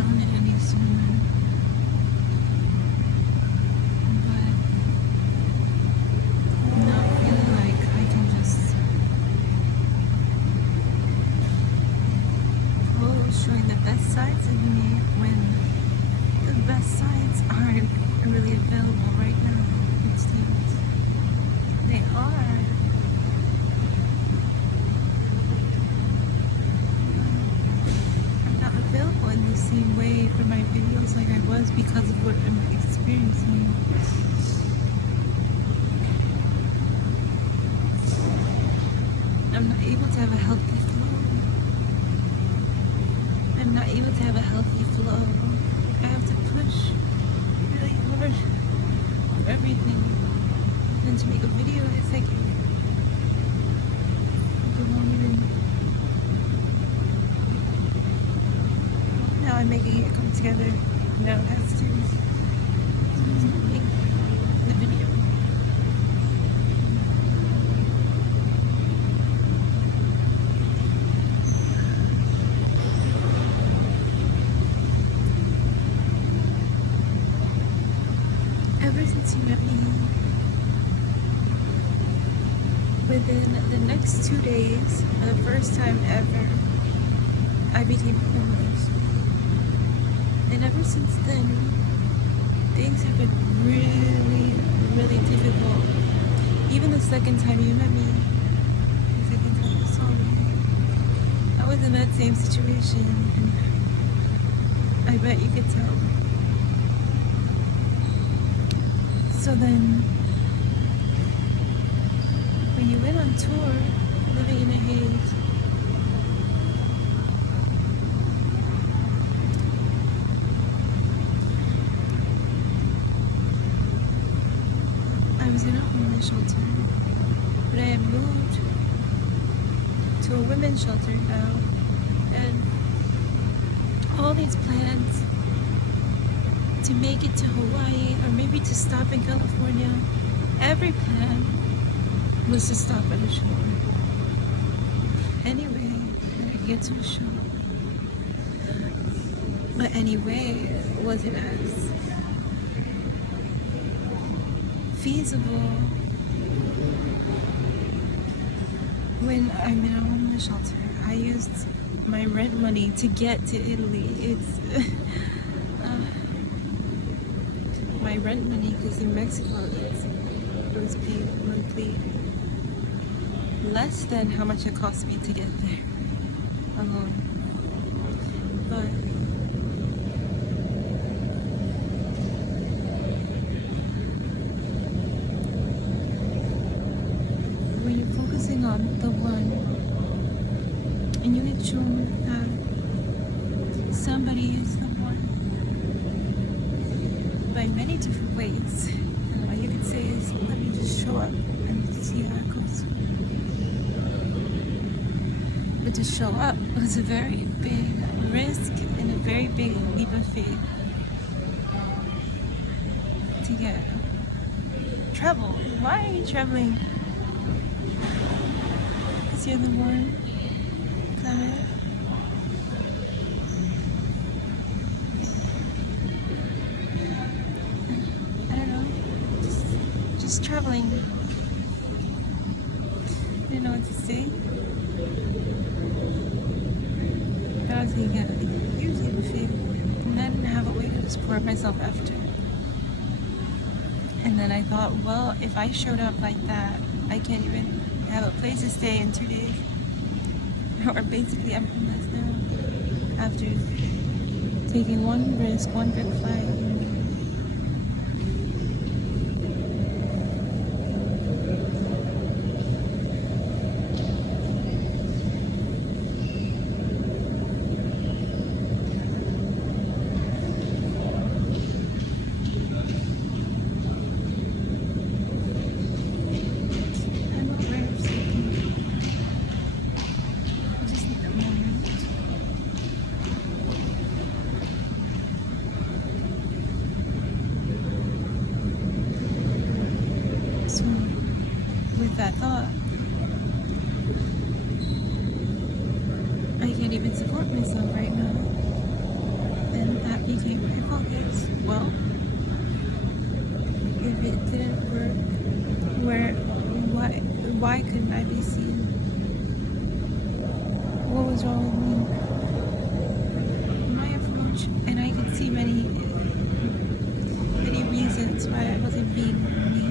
shown it any sooner. But not feeling like I can just post showing the best sides of me when the best sides aren't really available right now. It seems they are. I'm not available in the same way for my videos like I was because of what I'm experiencing. I'm not able to have a healthy flow. I'm not able to have a healthy flow. I have to push really hard for everything. And to make a video, it's like I won't even. Now I'm making it come together. Now it has to make the video. Ever since you met me, within the next 2 days, for the first time ever, I became homeless. And ever since then, things have been really, really difficult. Even the second time you met me, the second time you saw me, I was in that same situation, and I bet you could tell. So then, when you went on tour, living in a haze, I was in a homeless shelter, but I had moved to a women's shelter now, and all these plans to make it to Hawaii or maybe to stop in California, every plan was to stop at a shore. Anyway, that I get to a shore. But anyway, wasn't as feasible when I'm in a homeless shelter. I used my rent money to get to Italy. It's my rent money, because in Mexico it was paid monthly, less than how much it cost me to get there alone. But when you're focusing on the one and you get shown that somebody is the one by many different ways, and all you can say is, let me just show up and see how it goes. But to show up was a very big risk and a very big leap of faith. To get travel. Why are you traveling? Because you're the one. Is that it? Just traveling. Didn't know what to say. But I was thinking, huge leap of faith. And I didn't have a way to support myself after. And then I thought, well, if I showed up like that, I can't even have a place to stay in 2 days. Or basically, I'm homeless now. After taking one risk, one big flight. With that thought, I can't even support myself right now. And me see what was wrong with me, my approach, and I could see many reasons why I wasn't being me.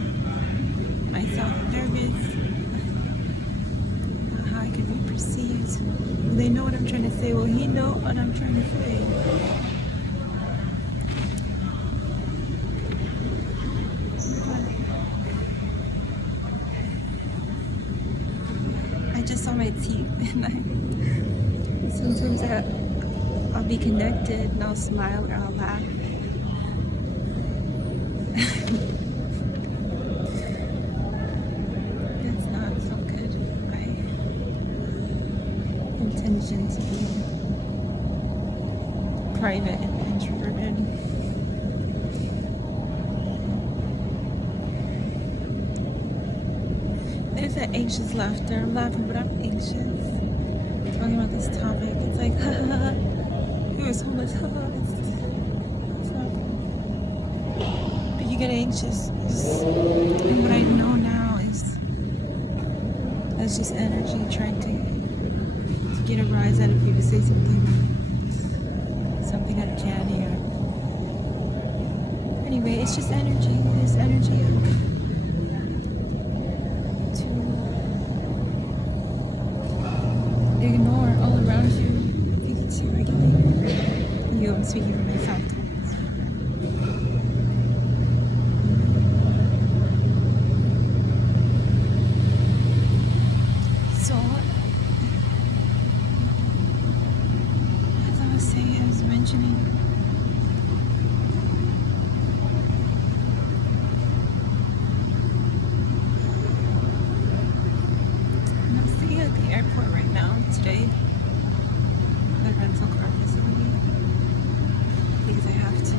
Myself nervous, how I could be perceived. They know what I'm trying to say. Well, he know what I'm trying to say. I just saw my teeth, and sometimes I'll be connected and I'll smile or I'll laugh. That's not so good. My intention to be private and introverted. There's that anxious laughter. I'm laughing, but I'm anxious. Talking about this topic. It's like, haha, he was homeless, haha. It's not. But you get anxious. And what I know now is that's just energy trying to get a rise out of you to say something uncanny. Or anyway, it's just energy. There's energy to ignore all around you. I think it's your regulator. You, I'm speaking for myself. So, as I was saying, I was mentioning, I'm sitting at the airport right now today, the rental car facility, because I have to.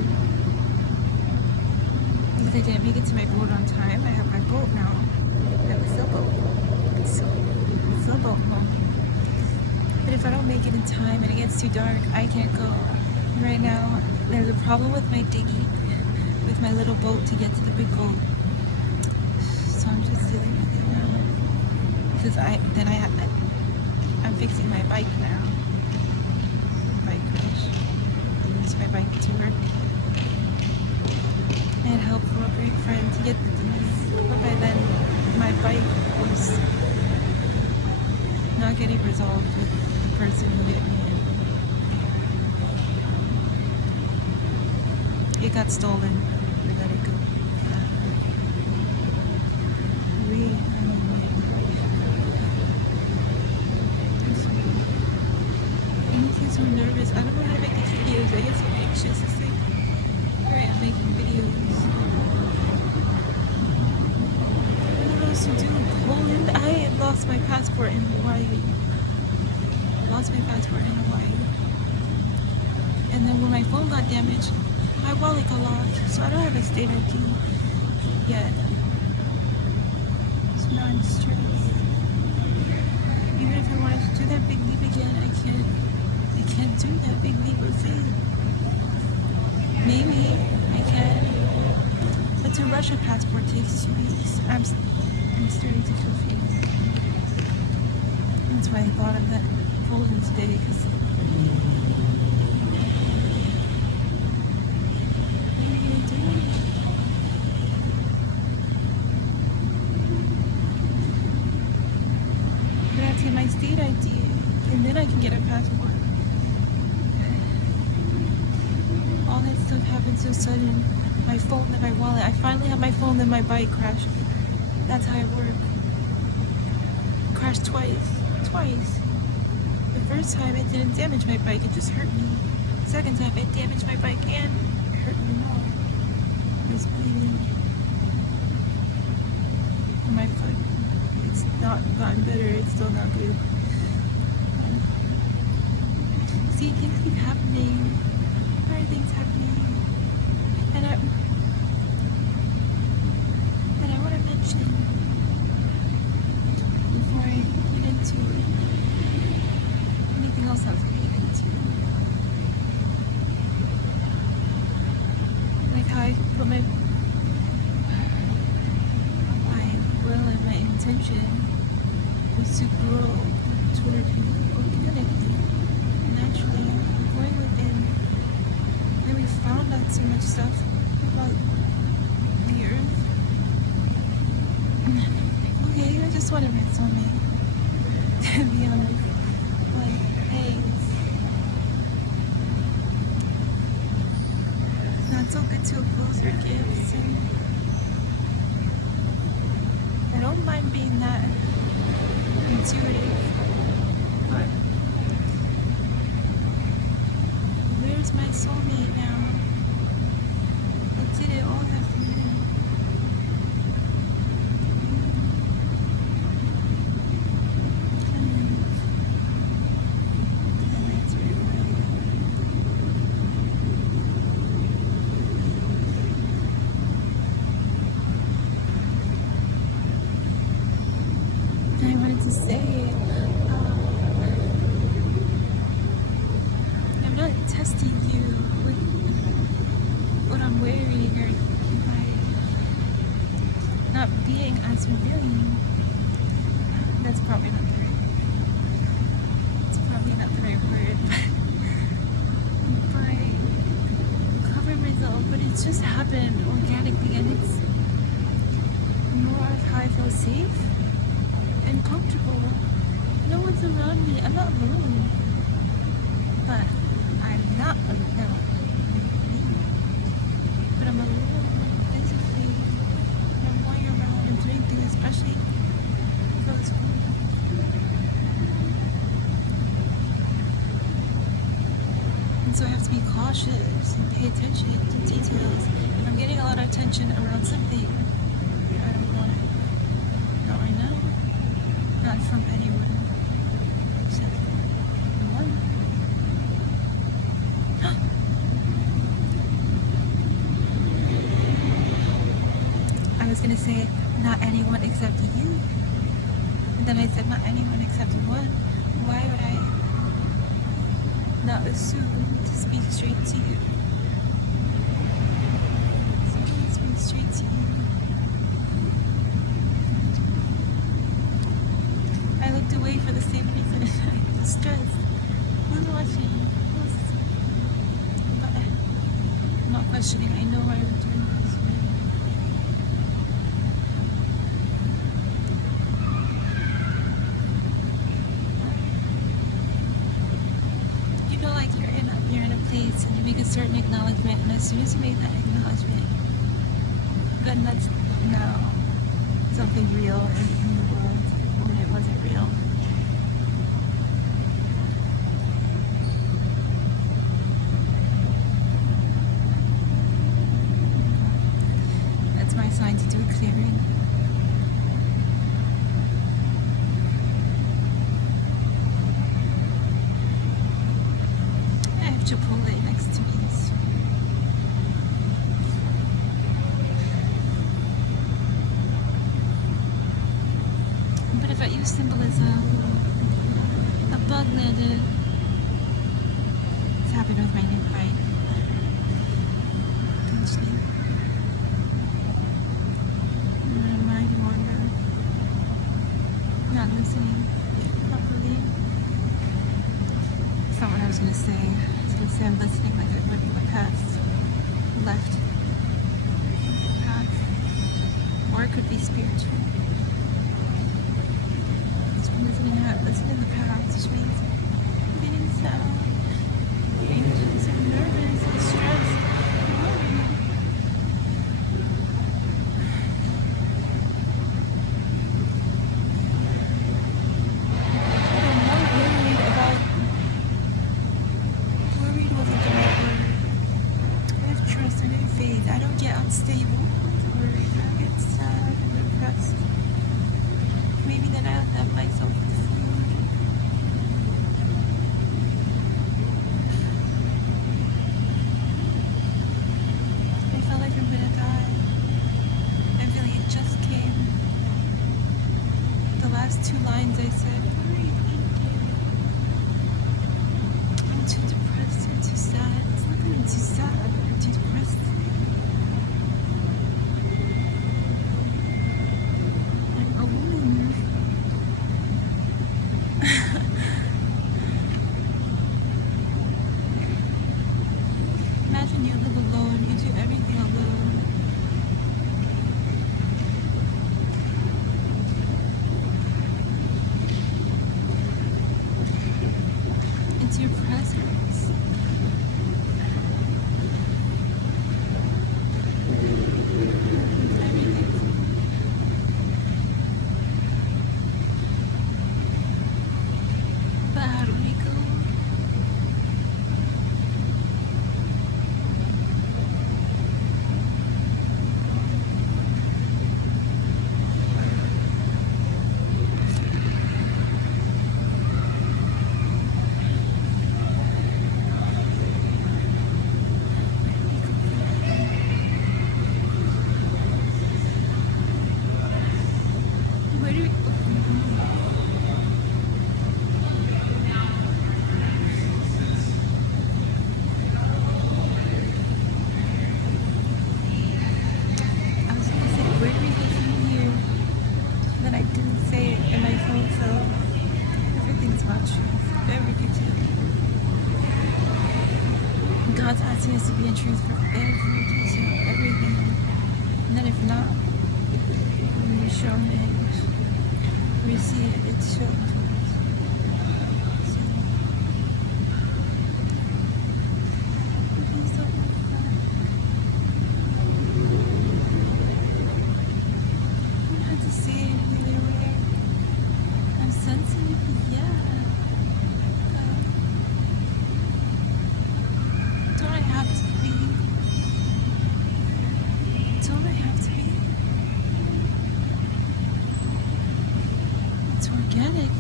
Because I didn't make it to my boat on time. I have my boat now. I have a sailboat. Sailboat home. But if I don't make it in time and it gets too dark, I can't go. Right now, there's a problem with my dinghy, with my little boat to get to the big boat. So I'm just dealing with it now. Because I'm fixing my bike now. Bike crash. I used my bike to work. And help from a great friend to get the things. But by then, my bike was not getting resolved with the person who hit me. It got stolen. We let it go. I'm so nervous. I don't know how to make these videos. I get so anxious. It's like, alright, I'm making videos. I don't know what else to do. Poland. I lost my passport in Hawaii. And then when my phone got damaged, my wallet got lost. So I don't have a state ID yet. So now I'm stressed. Even if I wanted to do that big leap again, I can't do that big leap of faith. Maybe I can. But to Russia passport takes 2 weeks. I'm starting to feel faith. That's why I thought of that Poland today, because what am I doing? But I have to get my state ID, and then I can get a passport. All that stuff happened so sudden. My phone, then my wallet. I finally have my phone, then my bike crashed. That's how I work. Crashed twice. The first time it didn't damage my bike, it just hurt me. The second time it damaged my bike and hurt me more. I was bleeding. And my foot, it's not gotten better, it's still not good. See, things keep happening. Why are things happening? And I want to mention, before I get into anything else I was going to get into, like how I put my will and my intention was to grow toward you organically, naturally, going within. And we found out so much stuff about the earth. Okay, I just want to my soulmate, to be honest. Like, hey, it's not so good to oppose your gifts, and I don't mind being that intuitive, but where's my soulmate now? I did it all that for you. I wanted to say, I'm not testing you with what I'm wearing or by not being as revealing. That's probably not the right. It's probably not the right word, but by covering myself. But it's just happened organically, and it's more of how I feel safe and comfortable. No one's around me. I'm not alone. But I'm not alone. But I'm alone physically. I'm going around and doing things, especially for the school. And so I have to be cautious and pay attention to details. If I'm getting a lot of attention around something, I don't want it. Not right now. Not from anyone except one. I was gonna say not anyone except you, and then I said not anyone except one. Why would I not assume to speak straight to you? Speak straight to you. I looked away for the same reason. I was stressed. Who's watching? But I'm not questioning. I know why I'm doing this. You know, like you're in a place and you make a certain acknowledgement, and as soon as you make that acknowledgement, then that's now something real in the world. When it wasn't real. That's my sign to do a clearing. I have Chipotle next to me. But if I use symbolism, a bug landed. It's happened with my new bike. Potentially. My mind wander. Not listening properly. That's not what I was going to say. I was going to say I'm listening like I would in the past. Left. Path. Or it could be spiritual. Listening to the past, which means getting sad, anxious, and nervous, and stressed, and worried. I'm not worried about. Worried wasn't the right word. I have trust and I have faith. I don't get unstable. I'm worried. I don't get sad and depressed. Maybe then I'll have myself. Two lines I said, I'm too depressed, I'm too sad. It's not that I'm too sad, I'm too depressed. I'm alone. imagine you live alone, you do everything alone. It's your presence. Everything. But how do we go? Where do we go? I was gonna say, where do we go from here? Then I didn't say it in my phone, so everything's about truth. Every detail. God's asking us to be in truth for every detail, everything. And then if not, when we show image, we see it, it's shown to us. So, please don't look back. I don't have to say it either way. I'm sensitive, yeah. Don't I have to be? Don't I have to be? It's organic.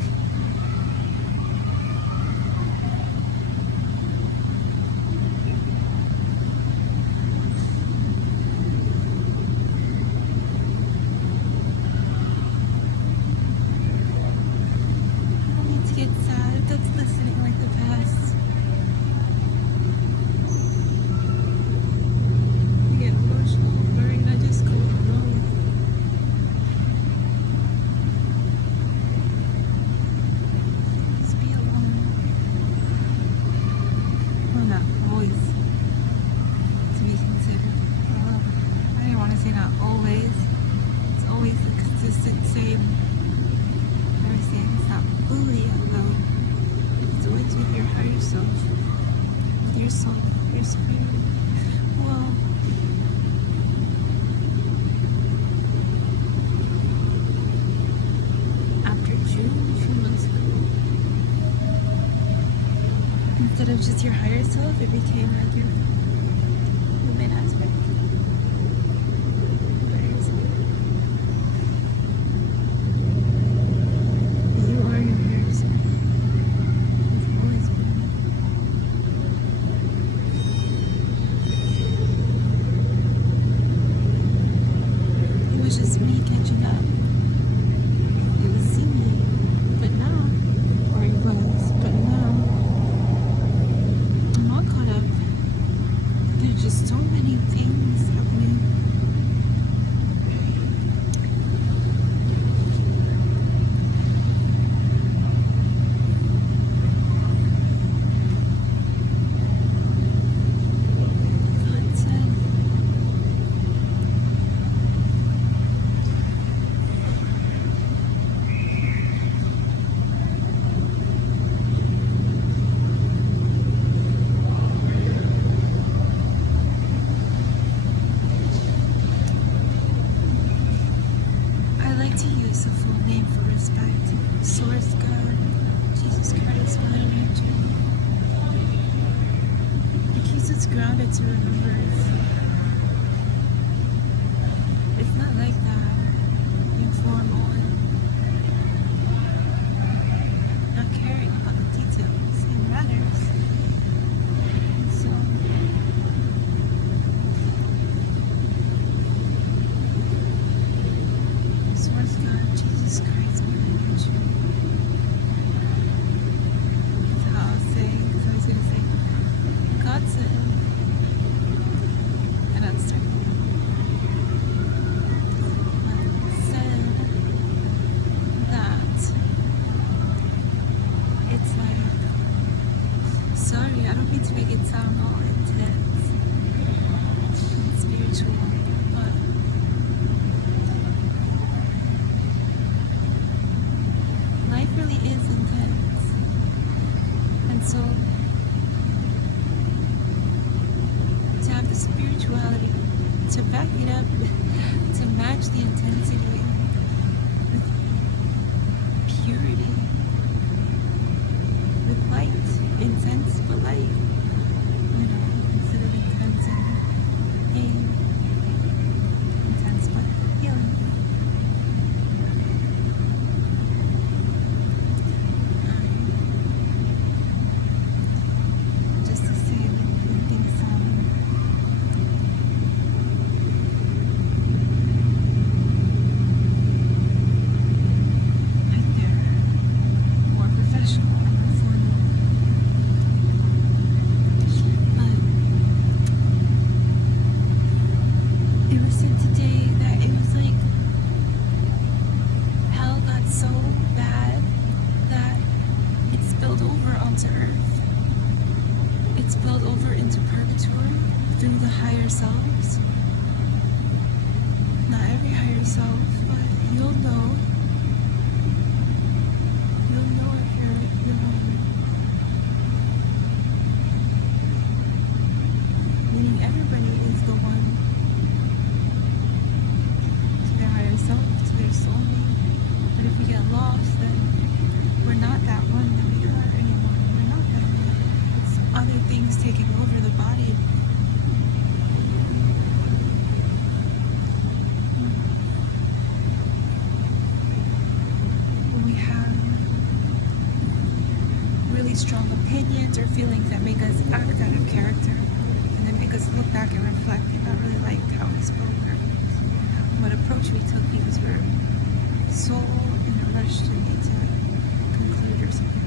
I don't need to get sad. That's listening like the past. I get emotional, worried, I just go alone. Just be alone. Well, not always to be considered. Well, I didn't want to say not always. It's always a consistent same. Never saying it's not fully alone. It's always with your higher self, with your soul, your spirit. Well, after June, a few months ago, instead of just your higher self, it became like your human aspect. Higher self. You are your higher self. You've always been. It was just me catching up. It was me, but now, or it was, but now, I'm all caught up. There's just so many things happening. God said, I like to use the full name for respect. Source God, Jesus Christ, Mother Nature. It keeps us grounded to remember it's not like that. Informal and not caring about the details. It matters. So, Source God, Jesus Christ, Mother Nature. That's how I was saying, because I was going to say, God said, and that's typo. Said that it's like spirituality, to back it up, to match the intensity with purity, with light, intense but light, instead of intense and pain, intense but healing. Just to say when things sound like they're more professional and more formal. But it was said today that it was like hell got so bad that it spilled over onto earth. It spilled over into purgatory through the higher selves. Not every higher self, but you'll know. You'll know if you're home. Meaning everybody is the one. To their higher self, to their soulmate. But if we get lost, then we're not that one that we are anymore. We're not that one. It's other things taking over the body. When we have really strong opinions or feelings that make us act out of character, and then make us look back and reflect and not really like how we spoke or what approach we took because we're so in a rush to need to conclude or something.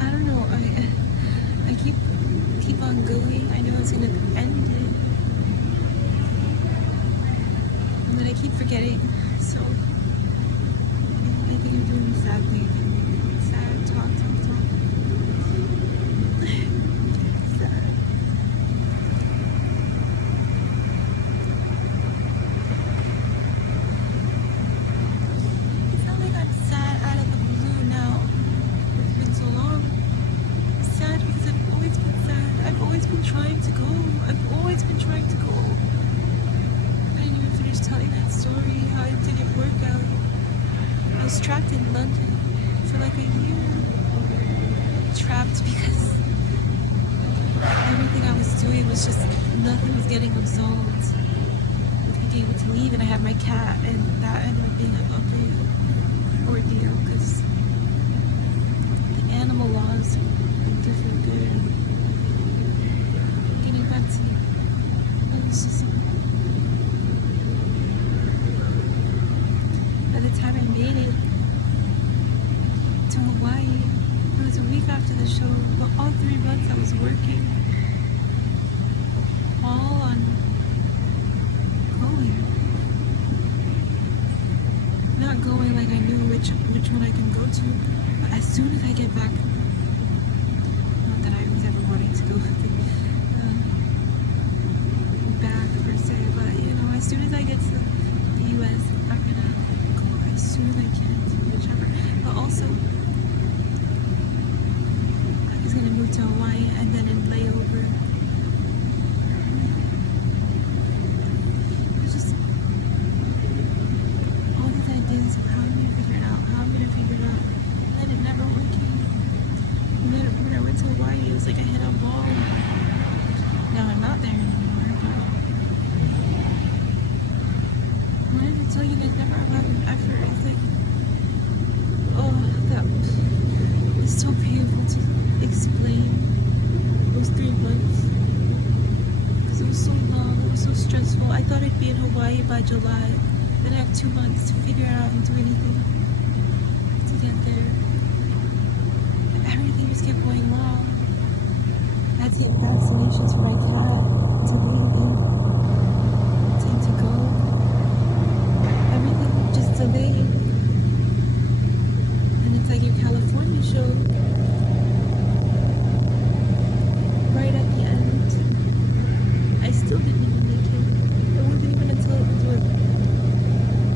I don't know. I keep on going. I know it's gonna end it, but I keep forgetting. So I think I'm doing the sad thing. Sad talk. Sad. It's not like I'm sad out of the blue now. It's been so long. I'm sad because I've always been sad. I've always been trying to go. I didn't even finish telling that story, how it didn't work out. I was trapped in London for like a year. Trapped because everything I was doing was just, nothing was getting absolved. I was being able to leave, and I had my cat, and that ended up being a big ordeal because the animal laws were different there. Getting back to it was just, by the time I made it to Hawaii, it was a week after the show, but all 3 months I was working, all on going. Not going like I knew which one I can go to, but as soon as I get back, not that I was ever wanting to go back per se, but as soon as I get to the US, I'm gonna go as soon as I can to whichever. But also, I was gonna move to Hawaii and then in layover. It's just all these ideas of how I'm gonna figure it out, and then it never working. And then when I went to Hawaii, it was like I hit a wall. Now I'm not there anymore, but I wanted to tell you that never about an effort. It's like, oh, that is so painful to explain. Those 3 months, because it was so long, it was so stressful. I thought I'd be in Hawaii by July. Then I have 2 months to figure out and do anything to get there. And everything just kept going wrong. I had to get vaccinations for my cat to leave in. To go. Everything just delayed. And it's like your California show. Right at the end. I still didn't even make it. It wasn't even until it was 11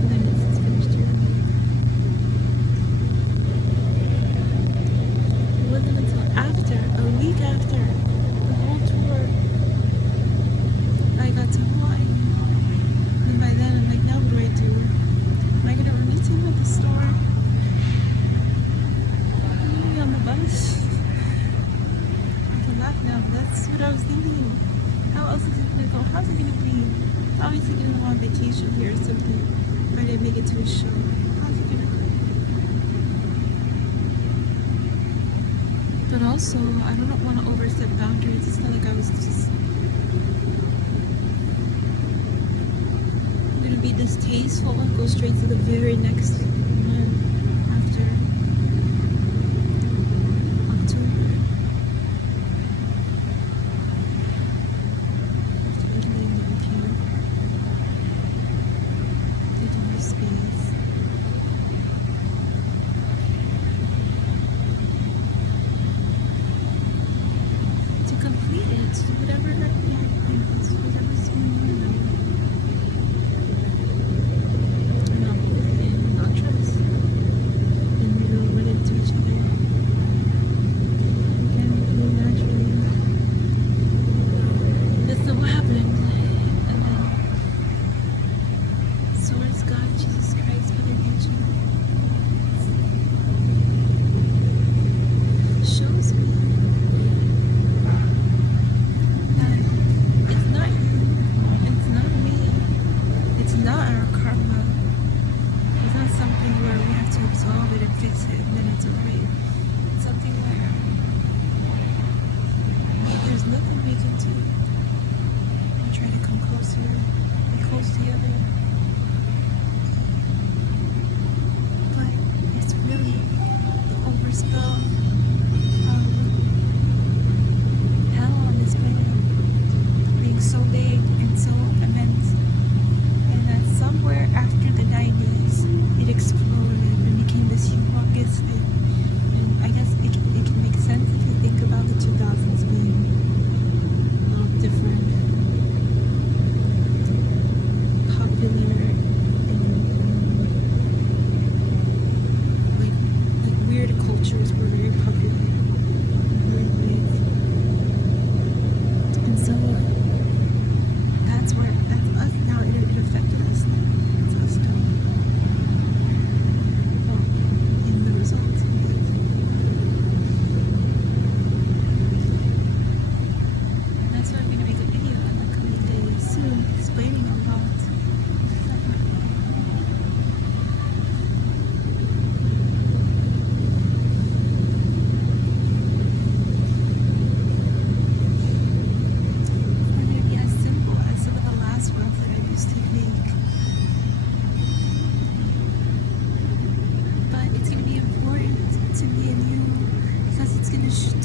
minutes it's finished. what I was thinking. How else is it gonna go? How's it gonna be? Obviously gonna go on vacation here or something. If I didn't make it to a show. How's it gonna go? But also, I don't want to overstep boundaries. It's not like I was just gonna be distasteful and go straight to the very next one after October. Italy in the UK. They don't have space. To complete it, whatever that is, whatever's going on.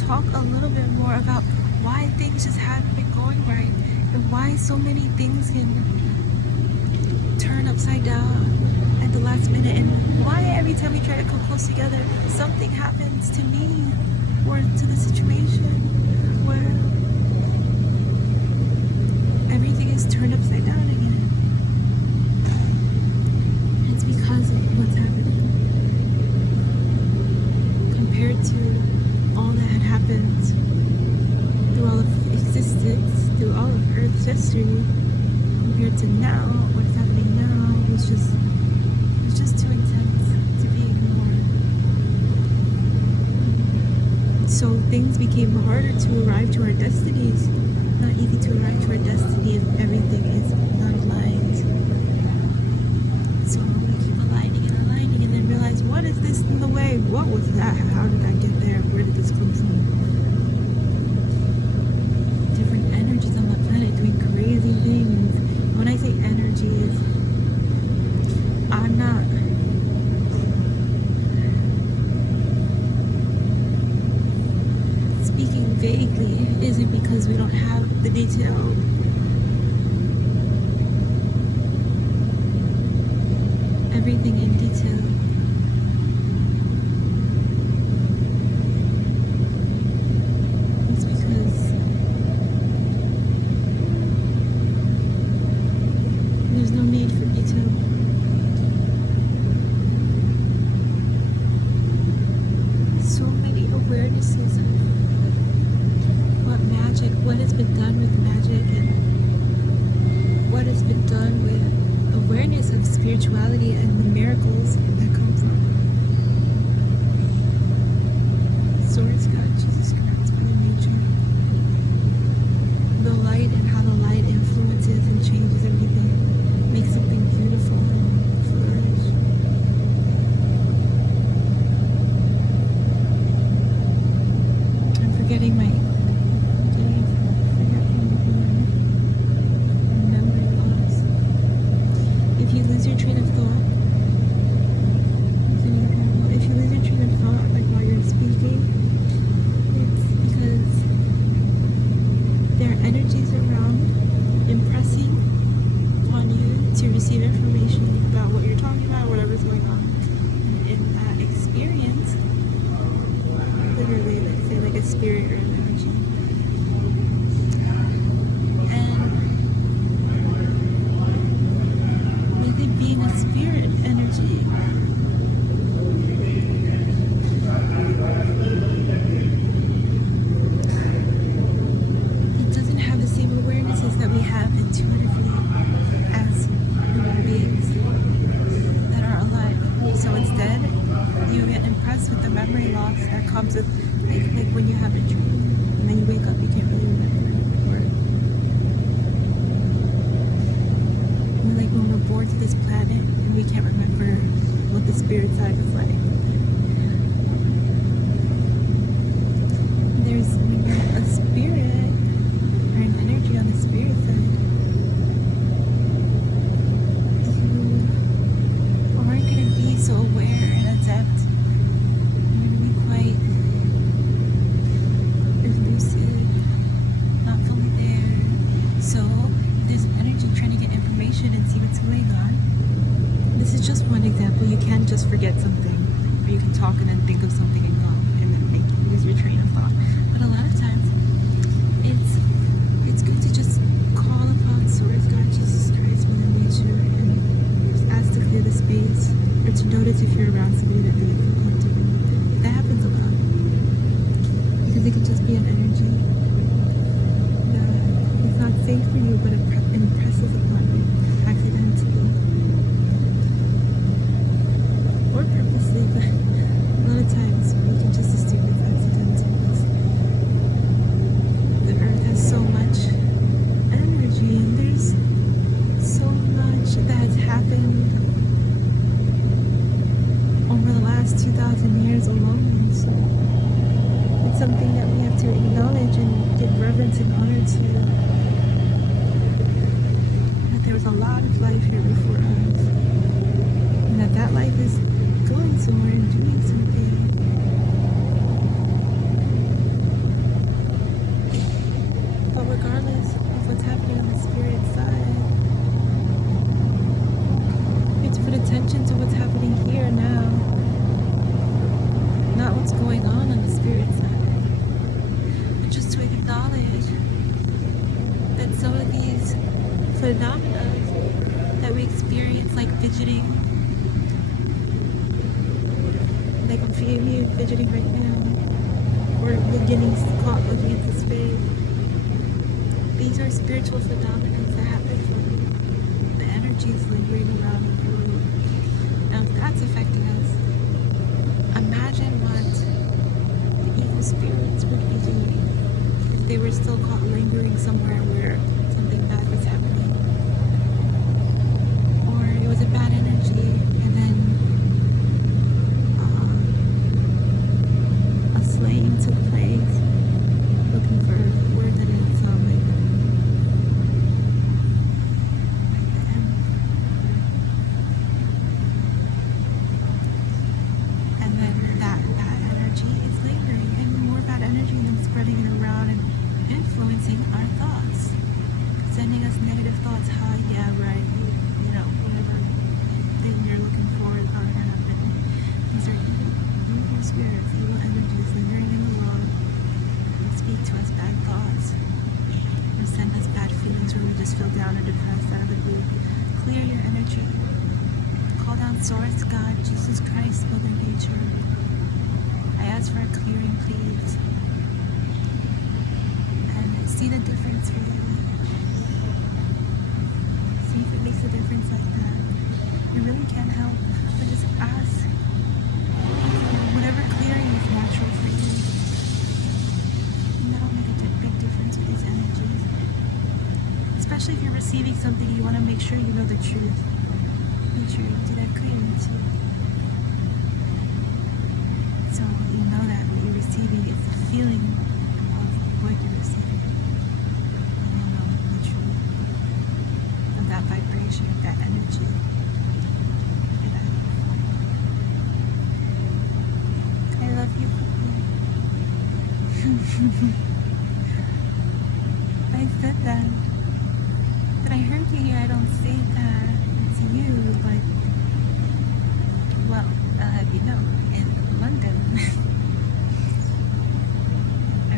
Talk a little bit more about why things just haven't been going right and why so many things can turn upside down at the last minute, and why every time we try to come close together something happens to me or to the situation where everything is turned upside down again. It's because of what's happening compared to all that had happened through all of existence, through all of Earth's history, compared to now, what's happening now was just too intense to be ignored. So things became harder to arrive to our destinies. Not easy to arrive to our destiny if everything is not aligned. So we keep aligning and then realize, what is this in the way? What was that? How did I get there? Where did this come from? Different energies on the planet doing crazy things. When I say energies, I'm not speaking vaguely. It isn't because we don't have the detail. Everything in detail. It's because there's no need for detail. So many awarenesses of what magic, what has been done with magic, and what has been done with awareness of spirituality and the miracles that come from Source, God, Jesus Christ, Mother Nature. spirit or an energy. And with it being a spirit energy, it doesn't have the same awarenesses that we have intuitively as human beings that are alive. So instead, you get impressed with the memory loss that comes with, like when you have a dream and then you wake up, you can't really remember. Or like when we're born to this planet and we can't remember what the spirit side is like. There's a spirit or an energy on the spirit side who aren't going to be so aware and adept. They're going to be quite elusive, not fully there. So there's an energy trying to get information and see what's going on. This is just one example. You can't just forget something, or you can talk and then think of something and go and then lose your train of thought. But a lot of times, it's good to just call upon Source God, Jesus Christ, Mother Nature, and just ask to clear the space, or to notice if you're around somebody that doesn't feel comfortable. That happens a lot, because it can just be an energy that is not safe for you, but it impresses upon you accidentally or purposely. But a lot of times we can just assume it's accidental. The earth has so much energy, and there's so much that has happened over the last 2,000 years alone. So it's something that we have to acknowledge and give reverence and honor to. That there was a lot of life here before us, and that life is going somewhere and doing something. But regardless of what's happening on the spirit side, we have to put attention to what's happening here now, not what's going on the spirit side, but just to acknowledge that some of these phenomena that we experience, like fidgeting, like I'm feeling you fidgeting right now, or beginning caught looking at this face. These are spiritual phenomena that happen from the energies lingering around the world. Now, if that's affecting us, imagine what the evil spirits would be doing if they were still caught lingering somewhere where something bad was happening, or it was a bad energy, and then a slaying took place. Looking for a word that is and then that bad energy is lingering, and more bad energy and then spreading it around and influencing our thoughts, sending us negative thoughts. Yeah, right, you know, whatever thing you're looking for is not gonna happen. These are evil spirits, evil energies lingering in the world. They speak to us bad thoughts, or send us bad feelings where we just feel down or depressed out of the blue. Clear your energy. Call down Source God, Jesus Christ, Mother Nature. I ask for a clearing, please. And see the difference for you. See if it makes a difference like that. You really can't help but just ask. Whatever clearing is natural for you. And that'll make a big difference with these energies. Especially if you're receiving something, you want to make sure you know the truth. Make sure you do that clearing too. So you know that what you're receiving is the feeling of what you're receiving. And you know the truth of that vibration, of that energy. I love you, puppy. I said that. But I heard you here, I don't say that. It's you, but, well, you know, in London, I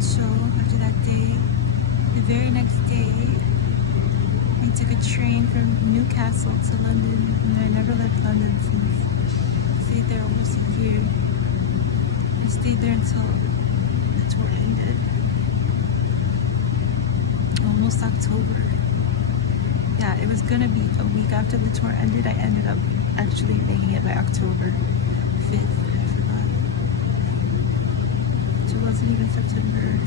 So after that day, the very next day, I took a train from Newcastle to London, and I never left London since. I stayed there almost a year. I stayed there until the tour ended. Almost October. Yeah, it was gonna be a week after the tour ended. I ended up actually making it by October 5th. I forgot. So it wasn't even September.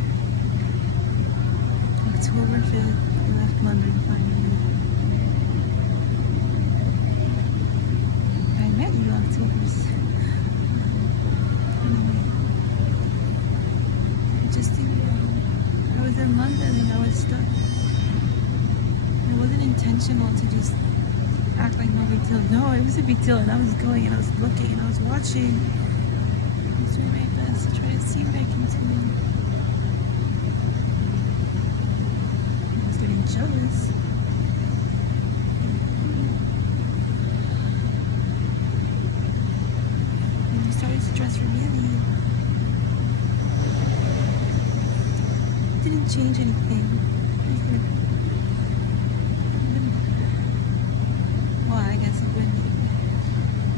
October 5th, I left London finally. I met you October 6th. Anyway, I was in London and I was stuck. It wasn't intentional to just act like no big deal. No, it was a big deal, and I was going and I was looking and I was watching. I was doing my best to try to see what I can do. I was getting jealous. And I started to dress really. It didn't change anything. Well, I guess it would.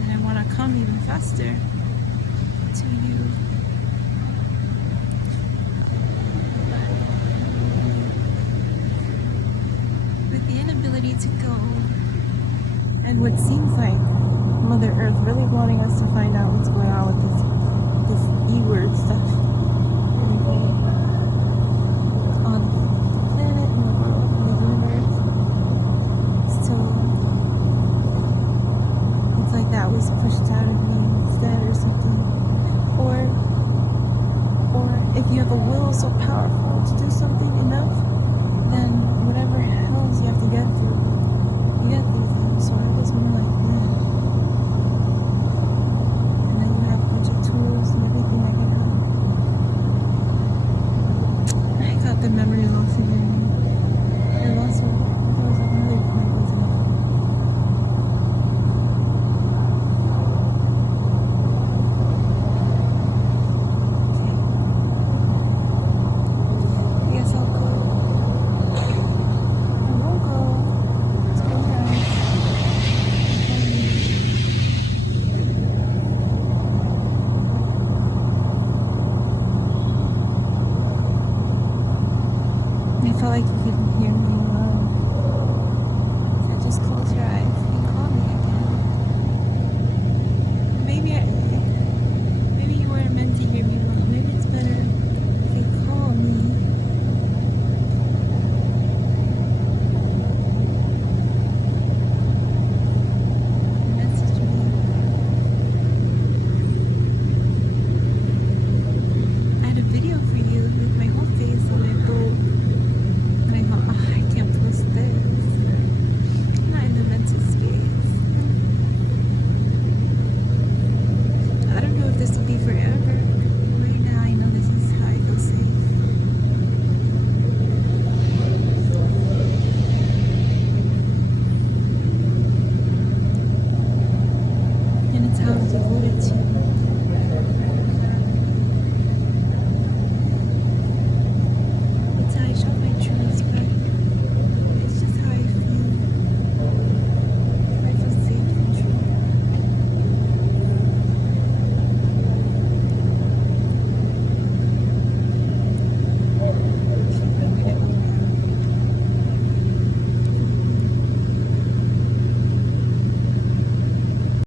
And I want to come even faster to you. With the inability to go, and what seems like Mother Earth really wanting us to find out what's going on with this E-word stuff. Everything on the planet and the world and the universe. So it's like that was pushed out of me instead or something. Or if you have a will so powerful to do something enough, then whatever hells you have to get through, you get through them. So it was more like that. And then you have a bunch of tools and everything I can help. I got the memory loss again. And also, there was another point, wasn't it? I guess I'll go. I won't go. Let's go now. I felt like you could